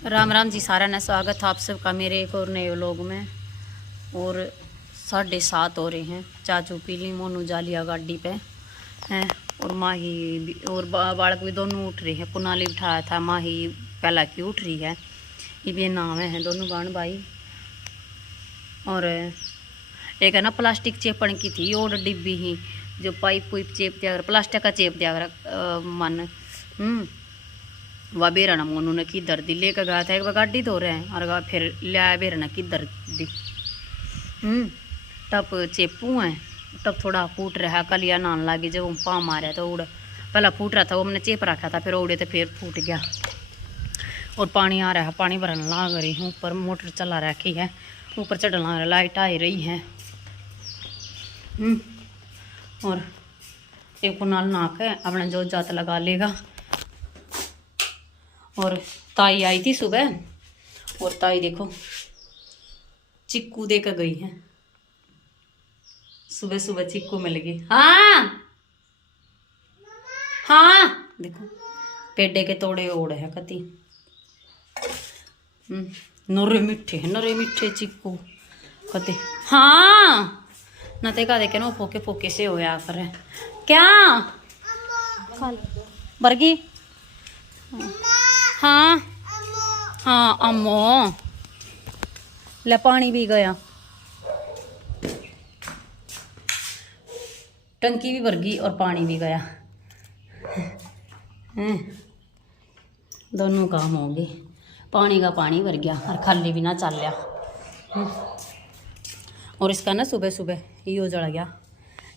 राम राम जी, सारा ने स्वागत है आप सबका मेरे एक और नए व्लॉग में। और 7:30 हो रहे हैं। चाचू पीली मोनू जालिया गाड़ी पे हैं और माही और बालक भी दोनों उठ रही है। कुनाली बिठाया था, माही पहला की उठ रही है। ये नाम है दोनों बहन भाई। और एक है ना प्लास्टिक चेपण की थी और डिब्बी ही जो पाइप पुइप चेप दिया, प्लास्टिक का चेप दिया मन वह बेरा ना मोनू ने किधर दी लेकर गया था। एक बार गाड़ी धो रहे हैं और फिर लिया बेरा ना किधर दी तब चेपू है। तब थोड़ा फूट रहा कल या नान लागी जब पा मारा तो उड़ पहला फूट रहा था, वो हमने चेप रखा था, फिर उड़े तो फिर फूट गया। और पानी आ रहा है, पानी भरने लग रही हूँ। ऊपर मोटर चला रखी है, ऊपर चढ़ना लाइट आ रही है। और एक नाल नाक है अपना जो जात लगा लेगा। और ताई आई थी सुबह और ताई देखो चिक्कू देकर गई है। सुबह सुबह चिक्कू मिल गई। हाँ हाँ देखो पेड़े के तोड़े ओढ़ है कति नरे मीठे चिक्कू कति। हाँ न ते का देखे ना फोके फोके से होया कर क्या बर्गी। हाँ हाँ अम्मो ले पानी भी गया, टंकी भी भर गई और पानी भी गया। दोनों काम हो गए, पानी का पानी भर गया और खाली भी ना चल लिया। और इसका ना सुबह सुबह ये उजड़ गया।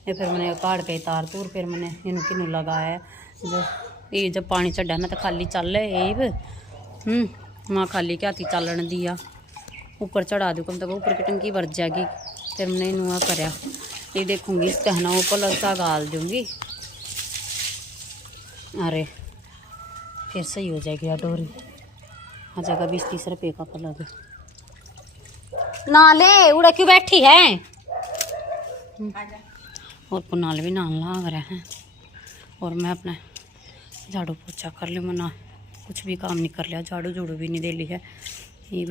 ये फिर मैंने काट के तार तूर फिर मैंने इनू किनू लगाया। जो ये जब पानी चढ़ा ना तो खाली चल रहे माँ खाली क्या थी चलन दिया। ऊपर चढ़ा दूँ कम तक ऊपर की टंकी भर जाएगी। फिर मैंने इनू करया ये देखूँगी इसका है ना वो प्लग सा गाल दूँगी। अरे फिर सही हो जाएगी यार डोरी। हाँ जगह 20-30 रुपये का प्लग ना ले उड़ा क्यों बैठी है। और कुनाल भी नाल लाग रहे हैं और मैं अपना झाड़ू पोछा कर लिया। मना कुछ भी काम नहीं कर लिया, झाड़ू झूड़ू भी नहीं दे ली है। ये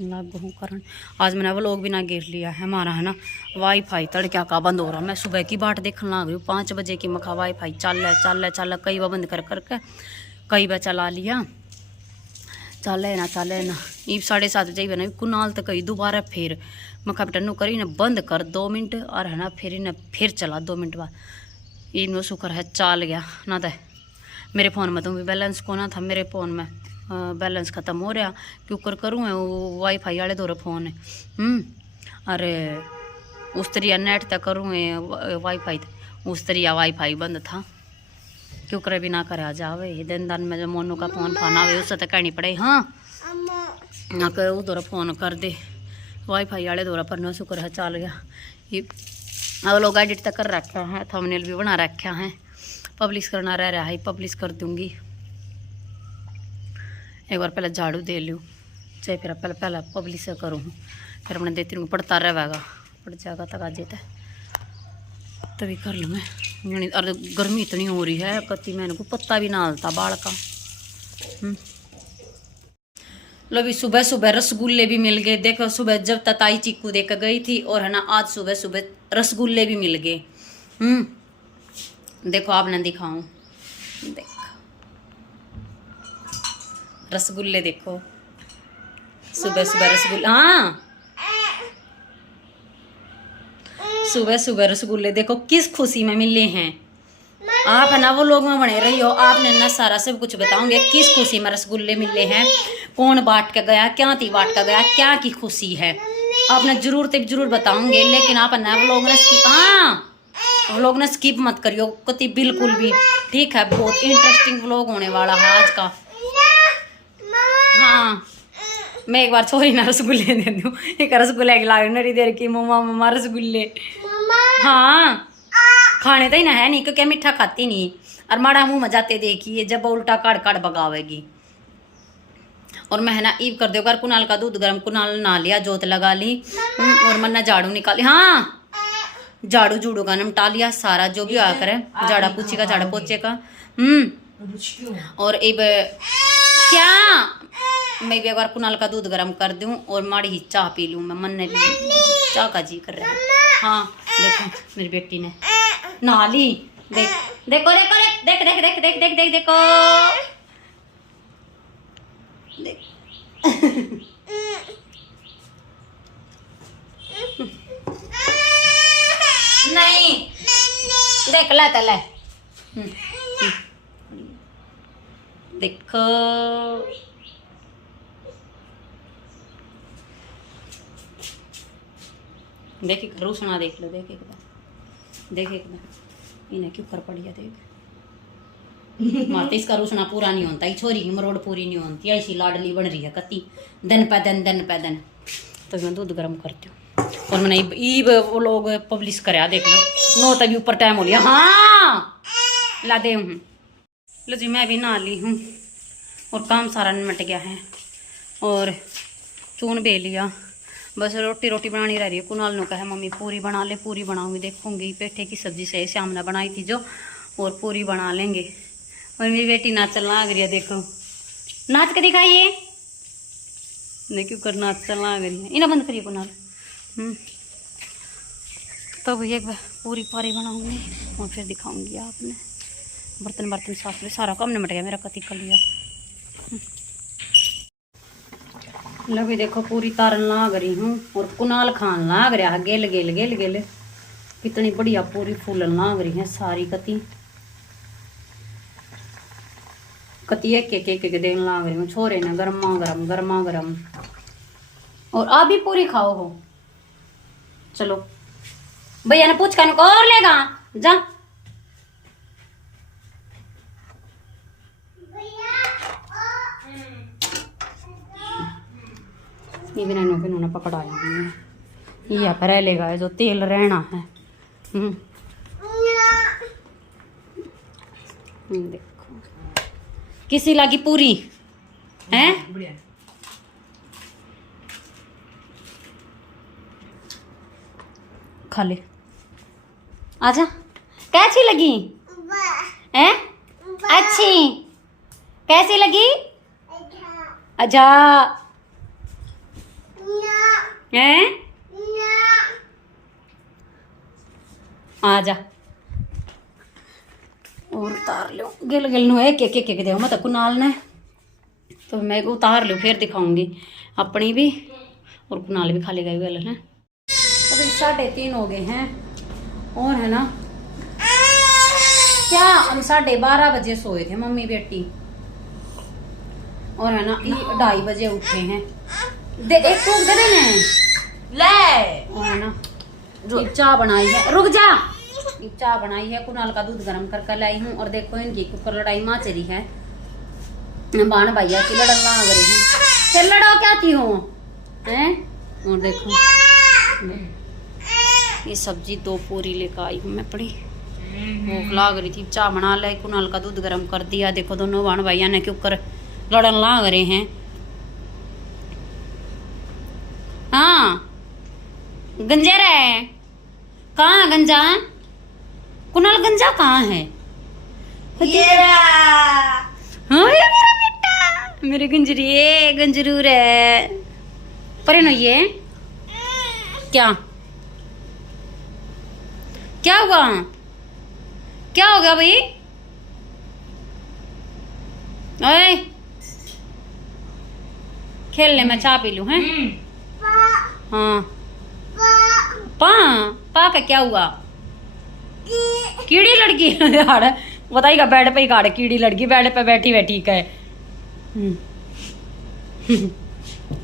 लागू हूँ करन आज मैंने व्लॉग भी ना गिर लिया है। हमारा है ना वाईफाई तड़क्या का बंद हो रहा। मैं सुबह की बाट देखने लग रही हूँ 5 बजे की। मखा वाईफाई चल कई बार बंद कर करके कई बार चला लिया। चले ना ये 7:30 बजे बना कुनाल तो कही दोबारा फिर मखा बेटा करी ना बंद कर 2 मिनट और है ना फिर इन्हें फिर चला 2 मिनट बाद। इनो शुक्र है चल गया ना तो मेरे फ़ोन में तो भी बैलेंस को ना था। मेरे फ़ोन में बैलेंस ख़त्म हो रहा क्यों करूँ वो वाईफाई वाले दौरे फ़ोन है। अरे उस तरिया नेट तक करूँ वाईफाई उस तरिया वाईफाई बंद था। क्यों करे भी ना करा जावे दिन में जब मोनू का फ़ोन फाना आवे उससे तो कहनी पड़े। हाँ ना कर उस दौरा फ़ोन कर दे वाईफाई वाले दौरा पर। शुक्र है चल गया। ये अब लोग एडिट तक कर रखा है, थंबनेल भी बना रखा है, पब्लिश करना रह रहा है, पब्लिश कर दूंगी। एक बार पहले झाड़ू दे लूँ चाहे फिर पहले पब्लिश करूँ फिर अपने देती हूँ। पढ़ता रहेगा पड़ जाएगा तक आज तभी कर लूँ मैं। अरे गर्मी इतनी हो रही है कति मैंने को पत्ता भी ना हलता बाल का। लो भी सुबह सुबह रसगुल्ले भी मिल गए। देखो सुबह जब तताई चीकू देकर गई थी और है ना आज सुबह सुबह रसगुल्ले भी मिल गए। देखो आपने दिखाऊं देख रसगुल्ले देखो सुबह सुबह रसगुल्ले। हाँ सुबह सुबह रसगुल्ले देखो किस खुशी में मिले हैं। आप है ना वो लोग में बने रही हो, आपने ना सारा सब कुछ बताओगे किस खुशी में रसगुल्ले मिले हैं, कौन बांट के गया, क्या थी बांट का गया, क्या की खुशी है आपने जरूर बताओगे। लेकिन आप ना वो लोग ने स्किप मत करियो कति बिल्कुल भी। ठीक है बहुत इंटरेस्टिंग व्लॉग होने वाला है आज का। हाँ मैं एक बार छोरी ना रसगुल्ले दे दूँ। एक रसगुल्ले की लाग नरी देर की मम्मा रसगुल्ले। हाँ खाने तो ही ना है नहीं क्योंकि मीठा खाती नहीं और माड़ा मुँह में जाते देखिए जब उल्टा काट बगावेगी। और मैं है ना ईव कर दो कर कुनाल का दूध गर्म कुनाल नहा लिया जोत लगा ली और मन्ना झाड़ू निकाली। हाँ झाड़ू झूड़ू का निपटा लिया सारा जो भी आ करे झाड़ा पूछी का झाड़ा पोछे का। और अब क्या मैं भी एक बार कुनाल का दूध गर्म कर दूं और माड़ी ही चाय पी लूं। मैं मन ने भी चाय का जी कर रहा है। हाँ देखो मेरी बेटी ने नहा ली। देख देखो देखो देख देख देख देख देख देख देखो देख। नहीं देख ला तले देखो देख एक रूसना देख लो। देख एक इन्हें क्यों कर पड़ी है। देख माते इसका रूसना पूरा नहीं होता। छोरी की मरोड़ पूरी नहीं होती। ऐसी लाडली बन रही है कति दिन पे दिन। तो मैं दूध गर्म करती हूँ और मैंने ईब वो लोग पब्लिश कराया। देख लो 9 तभी ऊपर टाइम हो लिया। हाँ ला दे हूँ। लो जी मैं भी नहा ली हूँ और काम सारा निमट गया है और चून बे लिया। बस रोटी बनानी रह रही है। कुनाल ने कहा मम्मी पूरी बना ले। पूरी बनाऊंगी देखूंगी। पेठे की सब्जी से श्याम ने बनाई थी जो और पूरी बना लेंगे। और मेरी बेटी नाचल लाग रही है। देखो नाच के दिखाइए। क्यों कर नाचल लाग रही है। इन्हें बंद करिए कुनाल। तब एक बार पूरी पारी बनाऊंगी और फिर दिखाऊंगी आपने। बर्तन साफ में सारा काम निमट गया मेरा कति कर लिया। लो भी देखो पूरी तारन लाग रही हूँ और कुनाल खान लाग रहा है। गेल कितनी बढ़िया पूरी फूलन लाग रही है सारी कति एक देन लाग रही हूँ। छोरे ने गरमा गरम और आप भी पूरी खाओ हो। चलो भैया ने पूछ कर और लेगा जा। ये भी इन्होंने पकड़ाया हमने। ये पर लेगा जो तेल रहना है। देखो किसी लगी पूरी है। खा ले आजा। कैसी लगी है? अच्छी कैसी लगी? अच्छा है आजा और उतार लो। गिल नो एक दे मत कुनाल ने। तो मैं उतार लो फिर दिखाऊंगी अपनी भी और कुनाल भी खा लेगा गल है। अभी 3:30 हो गए हैं और है ना क्या हम 12:30 बजे सोए थे मम्मी बेटी और है ना 2:30 बजे उठे हैं। एक टूक दे देने ले और है ना चाय बनाई है। रुक जा। चाय बनाई है। कुनाल का दूध गर्म कर लाई हूँ और देखो इनकी कुकर लड़ाई माच रही है। बाण भैया की लड़न लाग रही है। फिर लड़ो क्या थी हो हैं। और देखो ये सब्जी 2 पूरी लेकर आई हूँ मैं। बड़ी भूख लाग रही थी। चाय बना लाई। कुनाल का दूध गर्म कर दिया। देखो दोनों बाण भैया ने कुकर लड़न लाग रहे हैं। हाँ गंजा है। कहाँ गंजा? कुनाल गंजा कहाँ है? हाँ ये मेरा बेटा मेरे गंजरी गंजरूर है। पर नो ये क्या हुआ? क्या हो गया भाई? ओए खेलने में चाय पी लूं हैं? हाँ पा का क्या हुआ? कीड़ी लड़की बताइएगा। बेड पे ही गाड़ कीड़ी लड़की बेड पे बैठी है।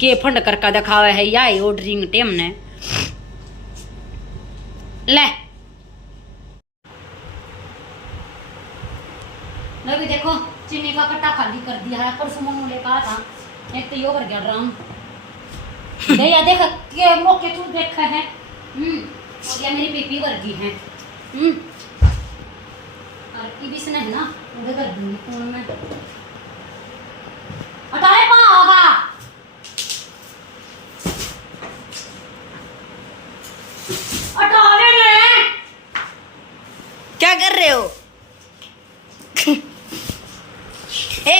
के फंड करका दिखावा है या ऑर्डरिंग टेम ने ले भी देखो चीनी का कट्टा खाली कर दिया है। परसों मम्मी ने कहा था एक तो यो कर गया ड्राम भैया देख के मौके तू देखा है। और ये मेरी बीपी वर्गी है। और इबिस ने है ना उधर कर दूंगी फोन में। हटाए पा होगा हटावे ने। क्या कर रहे हो? ए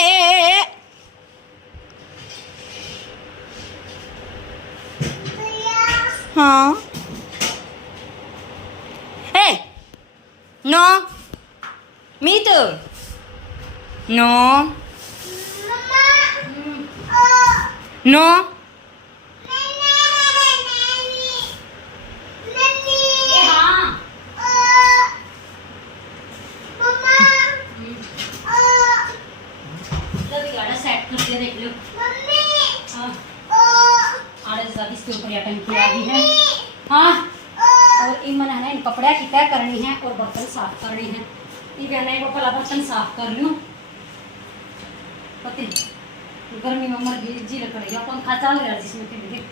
हाँ ए नो मीतू नो नो देख लो इसके ऊपर यह टंकी आ गई है। हाँ और इमन है ना इन कपड़े की तय करनी है और बर्तन साफ करनी है। ठीक है नहीं वो पहला बर्तन साफ कर लूँ पति गर्मी में मर गई जी लकड़ेगा पंखा चल रहा है जिसमें फिर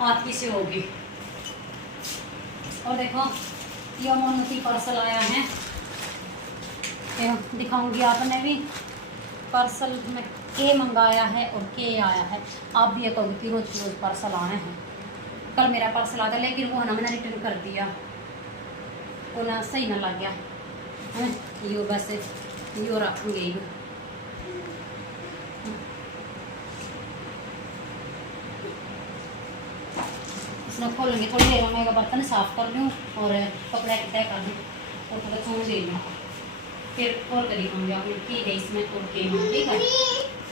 हाथ किसे होगी। और देखो ये मोनती पार्सल आया है दिखाऊंगी आपने भी पार्सल में के मंगाया है और के आया है। आप भी ये कहोगे कि रोज रोज पार्सल आए हैं। कल मेरा पार्सल आ गया लेकिन वो ना मैंने रिटर्न कर दिया वो ना सही ना लग गया है। यो बस यो रखूँगी इसमें खोलेंगे थोड़ी देर में बर्तन साफ कर लूँ और कपड़े तय कर लूँ और थोड़ा छोड़ दे लूँ फिर और करी होंगे आपने की है इसमें और के ठीक है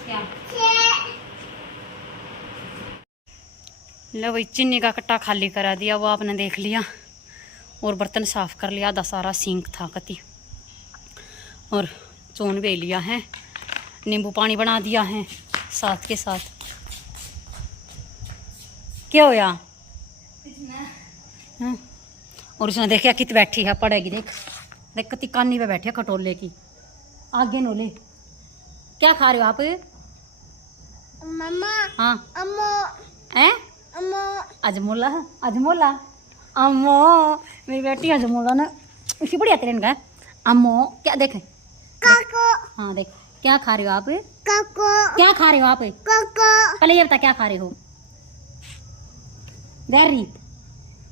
क्या लो भाई चीनी का कट्टा खाली करा दिया वो आपने देख लिया और बर्तन साफ कर लिया। आधा सारा सिंक था कति और चोन भी लिया है नींबू पानी बना दिया है साथ के साथ। क्या होया और उसने देखा कित बैठी है पड़ेगी देख देख कति कानी पे बैठी है खटोले की आगे नोले। क्या खा रहे हो आप मम्मा हाँ अम्मो हैं अम्मो अजमोला अजमोला अम्मो मेरी बेटी अजमोला ना इसी बढ़िया तेरे का अम्मो क्या देख काको हाँ देख क्या खा रहे हो आप काको क्या खा रहे हो आप काको पहले ये बता क्या खा रहे हो गैरी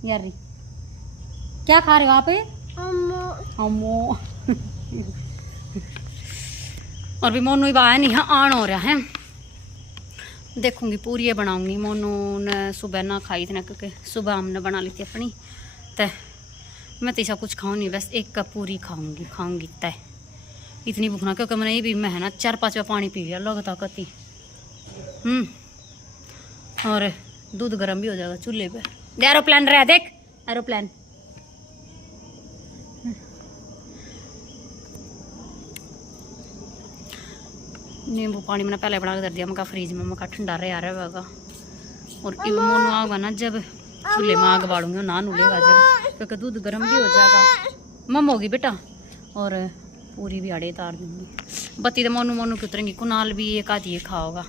यारी क्या खा रहे हो आप अम्मो अम्मो और भी मोनू ही बाया नहीं है आन हो रहा है देखूंगी पूरी ये बनाऊंगी। मोनू ने सुबह ना खाई थी ना क्योंकि सुबह हमने बना ली थी अपनी तय मैं तो ऐसा कुछ खाऊँ नहीं बस एक कप पूरी खाऊंगी तय इतनी भूख ना क्योंकि मैंने ये भी मैं ना 4-5 बार पानी पी लिया लगता कति और दूध गर्म भी हो जाएगा चूल्हे पे। एरोप्लेन रहा देख एरोप्लेन नींबू पानी मैंने पहले बना के दे दिया मका फ्रिज में मका ठंडा रहा रहेगा और मोनू आऊगा ना जब चूल्हे में आग बाड़ूंगी ना नूलेगा जब क्योंकि दूध गर्म भी हो जाएगा मम होगी बेटा और पूरी भी आड़े तार दूंगी। बत्ती तो मोनू मोनू की उतरेंगी कुनाल भी एक आधी खाओगा।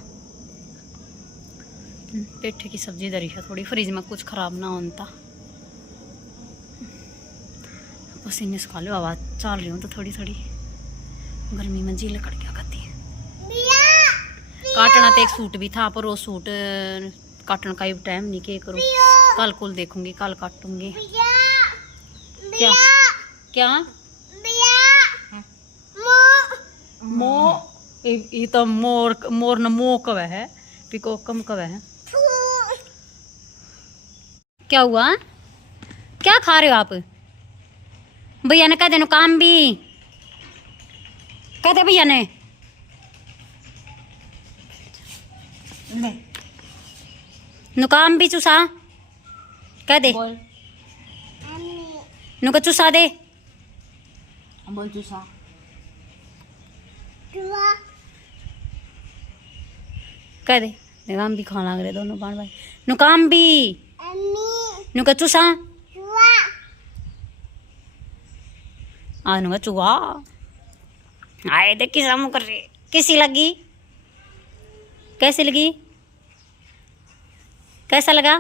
पेठे की सब्जी दरी है थोड़ी फ्रिज में कुछ खराब ना होता पसीने सुखा लो आवाज़ चल रही हूँ तो थोड़ी थोड़ी गर्मी में जी लकड़ क्या खाती है। काटना तो एक सूट भी था पर वो सूट काटने का ही टाइम नहीं के करूँ कल कुल देखूंगी कल काटूंगी। क्या क्या मो ये तो मोर मोर न मो कव है पिको कम कव है। क्या हुआ क्या खा रहे हो आप भैया ने कह देना काम भी कहते भैया ने नुकाम भी चुसा कह दे नुका चुसा दे बोल चूसा कह दे नुकाम भी खाना लग रहे दोनों बाण भाई नुकाम भी नुका चुसा आ नुका चुआ आए देख किस मुँह कर रहे किसी लगी कैसी लगी कैसा लगा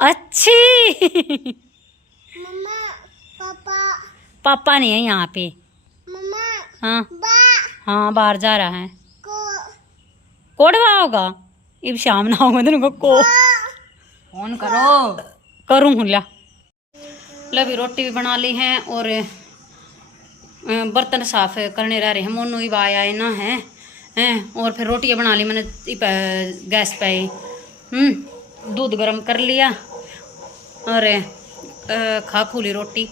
अच्छी मम्मा पापा पापा नहीं है यहाँ पे मम्मा हाँ बा हाँ बाहर जा रहा है को कोड़वा होगा अब शाम ना होगा तेरे को फोन करो करूँ ला लो भी रोटी भी बना ली है और बर्तन साफ करने रह रहे हैं मोनू ही आया है ना है और फिर रोटियाँ बना ली मैंने गैस पे दूध गर्म कर लिया अरे खा खुली रोटी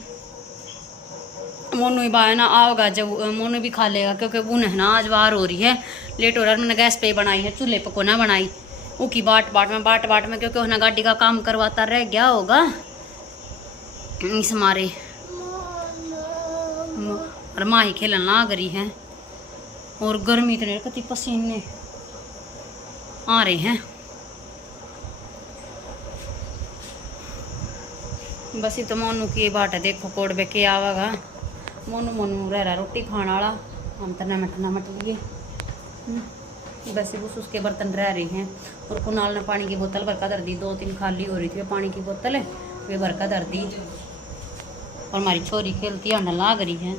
मोनू ही बाय ना आओगा जब मोनू भी खा लेगा क्योंकि उन्हें ना आज बाहर हो रही है लेट हो रहा है। मैंने गैस पे बनाई है चूल्हे पे को ना बनाई वो की बाट बाट में क्योंकि उन्हें गाड़ी का काम करवाता रह गया होगा इस मारे और माँ ही खेलन ना करी है और गर्मी इतने कति पसीने आ रहे हैं। बस ये तो मोनू की बाट है देखो कोड पे के आवागा मोनू रह रहा रोटी खाने वाला हम तो नमट लिए बस बस उसके बर्तन रह रहे हैं और कुनाल ने पानी की बोतल भर का धर दी 2-3 खाली हो रही थी पानी की बोतल है वे भर का धर दी और हमारी छोरी खेलती है अंडा लाग रही है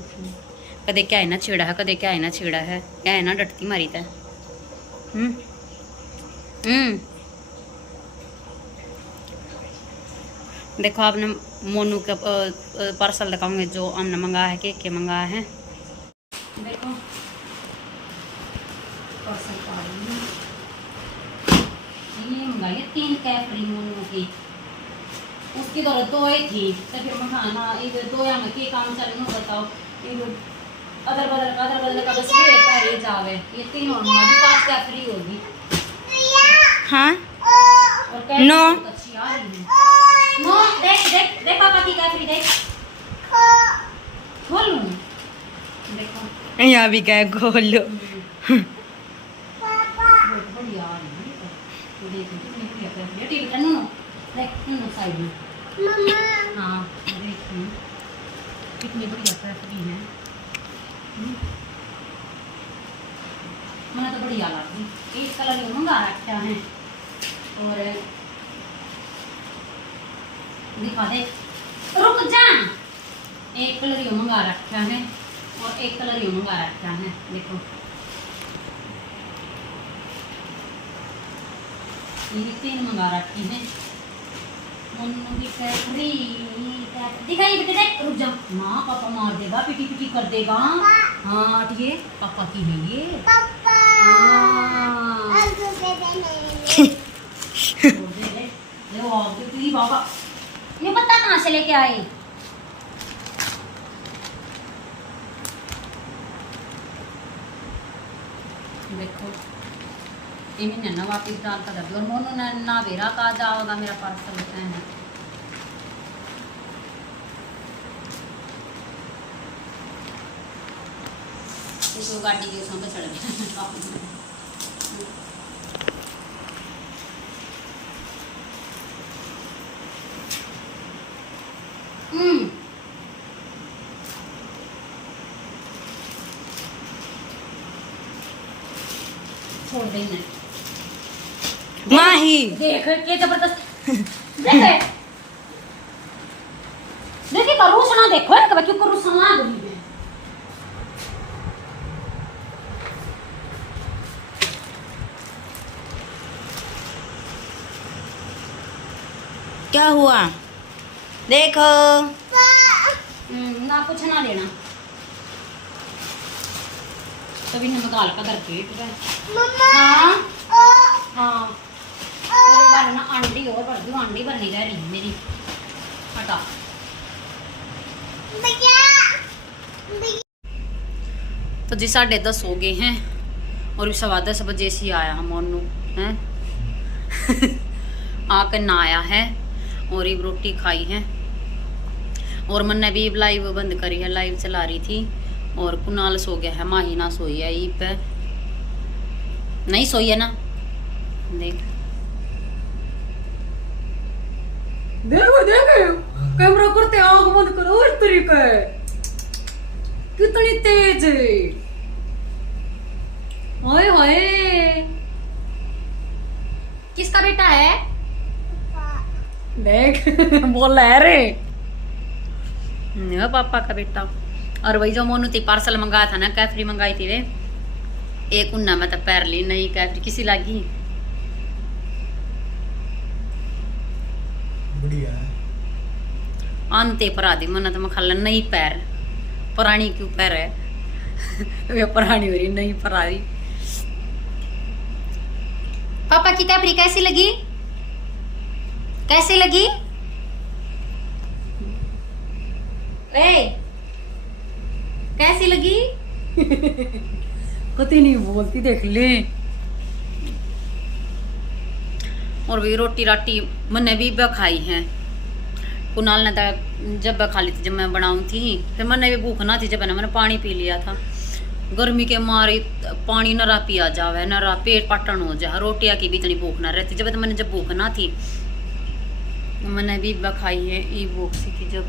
कदे क्या है ना छिड़ा है कदे क्या है ना छिड़ा है क्या है ना डटती मारी था। देखो आपने मोनू का पार्सल दिखाऊंगे जो हमने मंगाया है केक के मंगाया है। देखो पार्सल ये मंगाई है 3 कैफरी मोनू की उसकी तो 2 ही थी तो फिर मैं खाना इधर 2 या में के काम चले ना बताओ अदर बदल का बस ये कर जावे ये 3 और हमारी 5 कैफरी होगी। हाँ और नो अच्छी आ रही है नो देख पापा की कैफरी देख खोल लूं देखो यहाँ भी क्या खोल लो पापा बढ़िया आ रही है देख कितनी बढ़िया कैफरी टीवी का नो देख नो साइड में मम्मा हाँ देख कितनी बढ़िया कैफरी है मैंने तो बढ़िया लगी एक कलर ये मंगा रखा है और दिखा दे रुक जा एक कलर ये मंगा रखा है और एक कलर ये मंगा रखा है देखो ये 3 मंगा रखी है मोनू की कैफरी दिखाई बेटे देख रुक जा माँ पापा मार देगा पिटी कर देगा। हाँ ये पापा की है ये पापा बाबा ये पता कहाँ से लेके आए देखो ये मैंने ना वापिस डालता था और मोनू ने ना बेरा कहा जाओगा मेरा पार्सल है इसको गाड़ी के उसमें चढ़ गया छोड़ देना माही देख के जबरदस्त देखे देखे करूँ सुना देखो एक बच्चों करूँ सुना दूँगी क्या हुआ देखो ना कुछ ना लेना तभी ने निकाल का कर के हाँ हाँ और बार ना अंडी और भर दूँ अंडी भरनी रह रही मेरी हटा तो जी 10:30 हो गए हैं और 10:15 बजे से आया हम मोनू हैं आकर नहाया है और ये रोटी खाई है और मैंने भी लाइव बंद करी है लाइव चला रही थी और कुनाल सो गया है माही ना सोई है ई पे नहीं सोई है ना देख देखो देखो कैमरा करते आंख बंद करो और तरीका है कितनी तेज है ओए होए किसका बेटा है देख बोल रहा है रे पापा का बेटा। और वही जो मोनू थी पार्सल मंगाया था ना कैफरी मंगाई थी वे एक उन्ना में तो पैर ली नहीं कैफरी किसी लगी बढ़िया आंते परा दी मन तो मैं खाला नहीं पैर पुरानी क्यों पैर है वे पुरानी हो रही नहीं परा दी। पापा की कैफरी कैसी लगी ए, कैसी लगी? कति नहीं बोलती, देख ले। और भी रोटी राटी मैंने भी खाई है। कुणाल ने तो जब खा ली थी, जब मैं बनाऊँ थी, फिर मैंने भी भूख ना थी, जब मैंने पानी पी लिया था। गर्मी के मारे पानी नरा पिया जावे, नरा पेट पाटन हो जाए, रोटियाँ की भी इतनी भूख ना रहती। जब मैंने जब भूख ना थी मैंने भी खाई है, ई भूख सी थी जब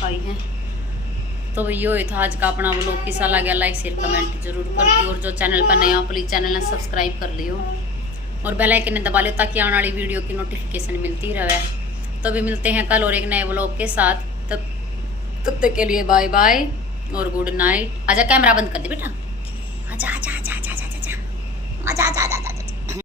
खाई है। तो यो ही था आज का अपना व्लॉग। कैसा लगा लाइक शेयर कमेंट जरूर कर दियो, और जो चैनल पर नया हो प्लीज़ चैनल ने सब्सक्राइब कर लियो और बेल आइकन ने दबा लियो ताकि आने वाली वीडियो की नोटिफिकेशन मिलती रहे। तो भी मिलते हैं कल और एक नए व्लॉग के साथ। तब तक के लिए बाय बाय और गुड नाइट। आजा कैमरा बंद कर दे बेटा। आजा आजा आजा आजा आजा आजा आजा आजा।